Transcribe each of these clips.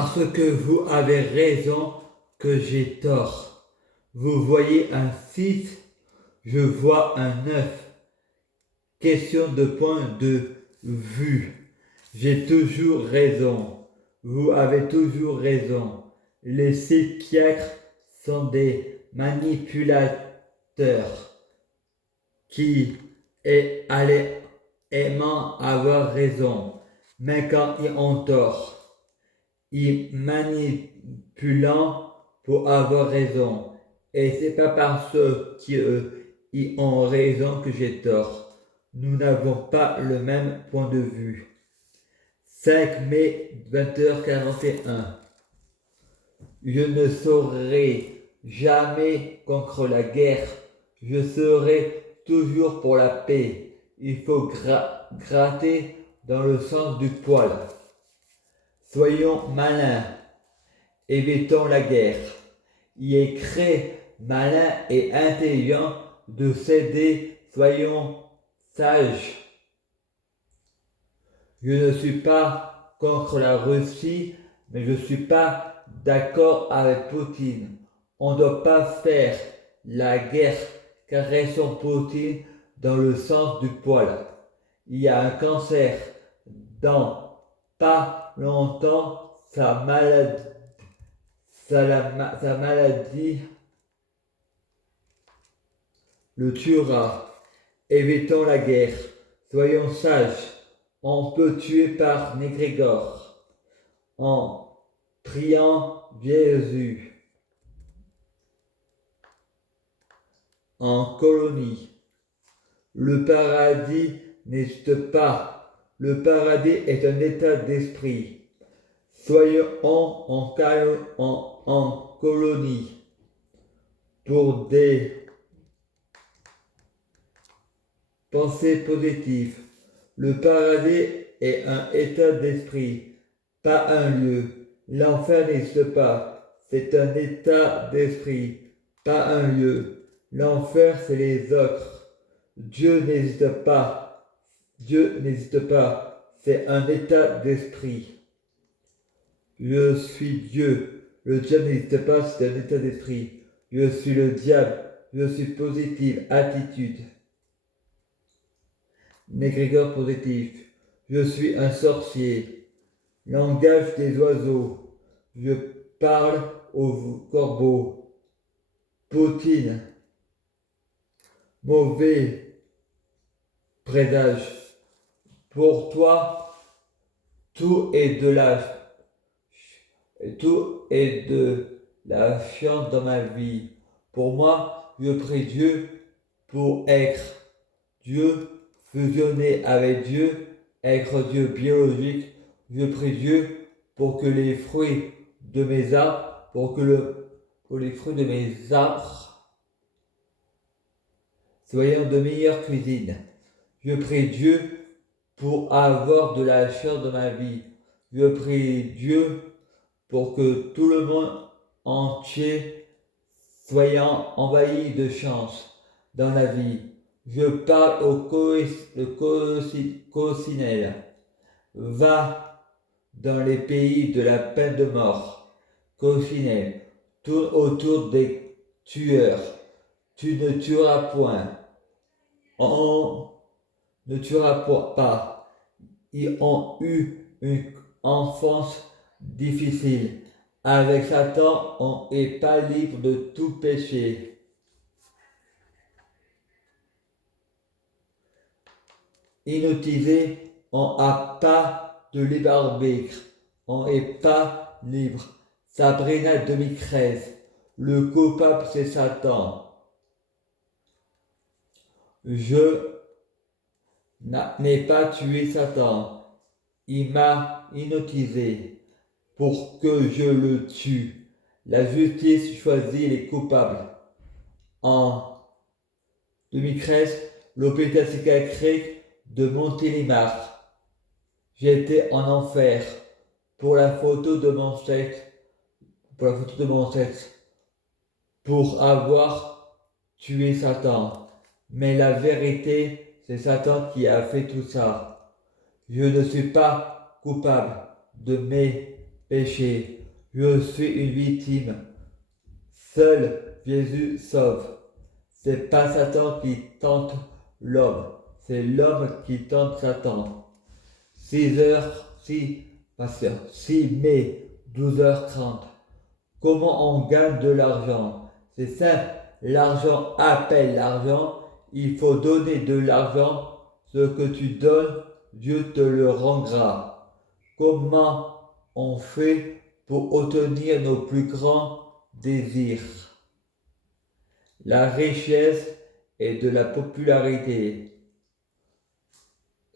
parce que vous avez raison que j'ai tort. Vous voyez un 6, je vois un 9. Question de point de vue. J'ai toujours raison. Vous avez toujours raison. Les psychiatres sont des manipulateurs qui allaient aimant avoir raison, mais quand ils ont tort, ils manipulant pour avoir raison. Et c'est pas parce qu'ils ont raison que j'ai tort. Nous n'avons pas le même point de vue. 5 mai 20h41. Je ne saurai jamais contre la guerre. Je serai toujours pour la paix. Il faut gratter dans le sens du poil. Soyons malins. Évitons la guerre. Il est très malin et intelligent de céder. Soyons sages. Je ne suis pas contre la Russie, mais je ne suis pas d'accord avec Poutine. On ne doit pas faire la guerre, caressons Poutine dans le sens du poil. Il y a un cancer dans pas longtemps, sa maladie le tuera. Évitons la guerre, soyons sages. On peut tuer par Négrégor en priant Jésus. En colonie. Le paradis n'existe pas. Le paradis est un état d'esprit. Soyons en colonie pour des pensées positives. Le paradis est un état d'esprit, pas un lieu. L'enfer n'existe pas, c'est un état d'esprit, pas un lieu. L'enfer, c'est les autres. Dieu n'existe pas. Dieu n'existe pas, c'est un état d'esprit. Je suis Dieu. Le diable n'existe pas, c'est un état d'esprit. Je suis le diable. Je suis positive, attitude. Négrégor positif. Je suis un sorcier. Langage des oiseaux. Je parle aux corbeaux. Poutine. Mauvais présage. Pour toi, tout est de la chance dans ma vie. Pour moi, je prie Dieu pour être Dieu, fusionner avec Dieu, être Dieu biologique. Je prie Dieu pour que les fruits de mes arbres, pour les fruits de mes arbres soient de meilleure cuisine. Je prie Dieu pour avoir de la chance dans ma vie. Je prie Dieu pour que tout le monde entier soit envahi de chance dans la vie. Je parle au coccinelle. Va dans les pays de la peine de mort. Coccinelle, tourne autour des tueurs. Tu ne tueras point. On ne tuera pas. Ils ont eu une enfance difficile. Avec Satan, on n'est pas libre de tout péché. Inutilisé, on n'a pas de libre arbitre. On n'est pas libre. Sabrina 2013. Le coupable, c'est Satan. Je n'ai pas tué Satan. Il m'a hypnotisé pour que je le tue. La justice choisit les coupables. En 2013, l'hôpital psychiatrique de Montélimar. J'étais en enfer pour la photo de mon sexe, pour avoir tué Satan. Mais la vérité, c'est Satan qui a fait tout ça. Je ne suis pas coupable de mes péché. Je suis une victime. Seul Jésus sauve. C'est pas Satan qui tente l'homme, c'est l'homme qui tente Satan. 6 mai, 12h30. Comment on gagne de l'argent? C'est simple, l'argent appelle l'argent, il faut donner de l'argent, ce que tu donnes, Dieu te le rendra. Comment on fait pour obtenir nos plus grands désirs? La richesse et de la popularité.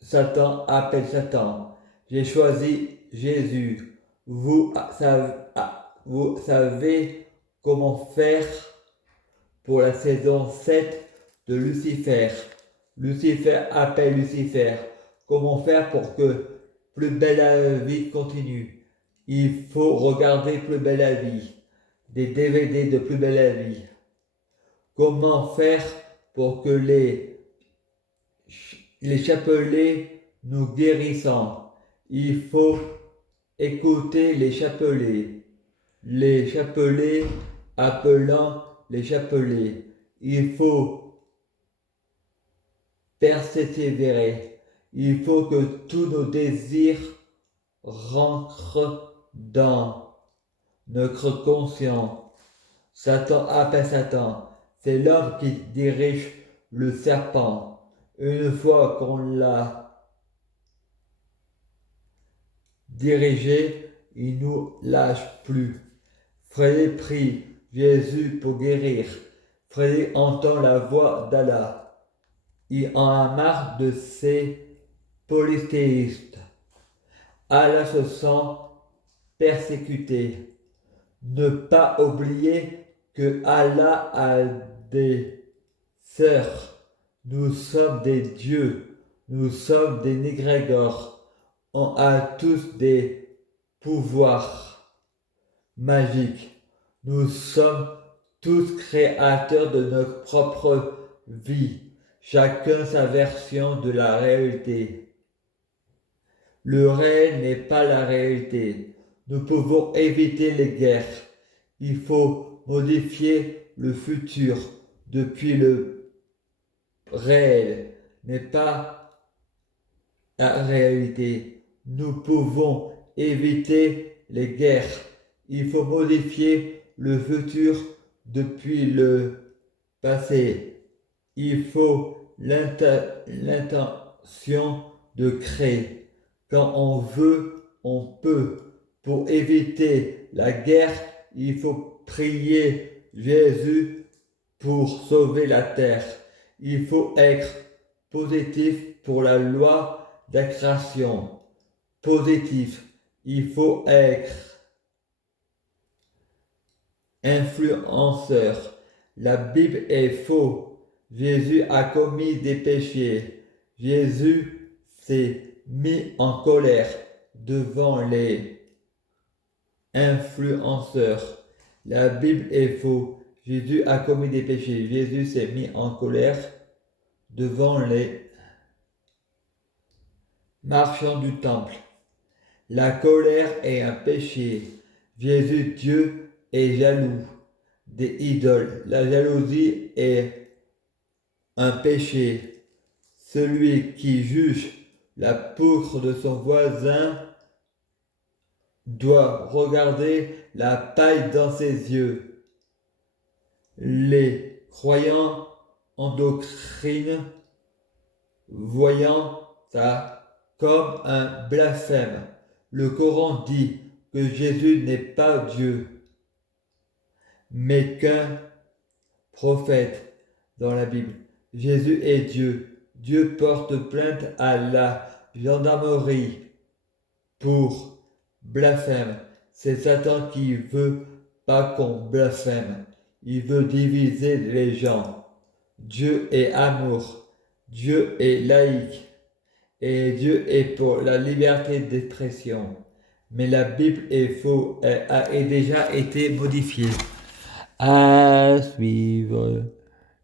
Satan appelle Satan. J'ai choisi Jésus. Vous savez comment faire pour la saison 7 de Lucifer. Lucifer appelle Lucifer. Comment faire pour que Plus belle la vie continue? Il faut regarder Plus belle la vie. Des DVD de Plus belle la vie. Comment faire pour que les chapelets nous guérissent? Il faut écouter les chapelets appelant les chapelets. Il faut persévérer. Il faut que tous nos désirs rentrent dans notre conscience. Satan appelle Satan. C'est l'homme qui dirige le serpent. Une fois qu'on l'a dirigé, il ne nous lâche plus. Frédéric prie Jésus pour guérir. Frédéric entend la voix d'Allah. Il en a marre de ces polythéistes. Allah se sent persécuté. Ne pas oublier que Allah a des sœurs. Nous sommes des dieux. Nous sommes des négrégores. On a tous des pouvoirs magiques. Nous sommes tous créateurs de notre propre vie. Chacun sa version de la réalité. Le réel n'est pas la réalité. Nous pouvons éviter les guerres. Il faut modifier le futur depuis le réel n'est pas la réalité. Nous pouvons éviter les guerres. Il faut modifier le futur depuis le passé. Il faut l'intention de créer. Quand on veut, on peut. Pour éviter la guerre, il faut prier Jésus pour sauver la terre. Il faut être positif pour la loi d'attraction. Positif. Il faut être influenceur. La Bible est faux. Jésus a commis des péchés. Jésus s'est mis en colère devant les influenceurs. La Bible est faux. Jésus a commis des péchés. Jésus s'est mis en colère devant les marchands du temple. La colère est un péché. Jésus, Dieu, est jaloux des idoles. La jalousie est un péché. Celui qui juge la poutre de son voisin doit regarder la paille dans ses yeux. Les croyants endocrinent, voyant ça comme un blasphème. Le Coran dit que Jésus n'est pas Dieu, mais qu'un prophète dans la Bible. Jésus est Dieu. Dieu porte plainte à la gendarmerie pour blasphème. C'est Satan qui veut pas qu'on blasphème. Il veut diviser les gens. Dieu est amour. Dieu est laïque. Et Dieu est pour la liberté d'expression. Mais la Bible est faux. Elle a déjà été modifiée. À suivre.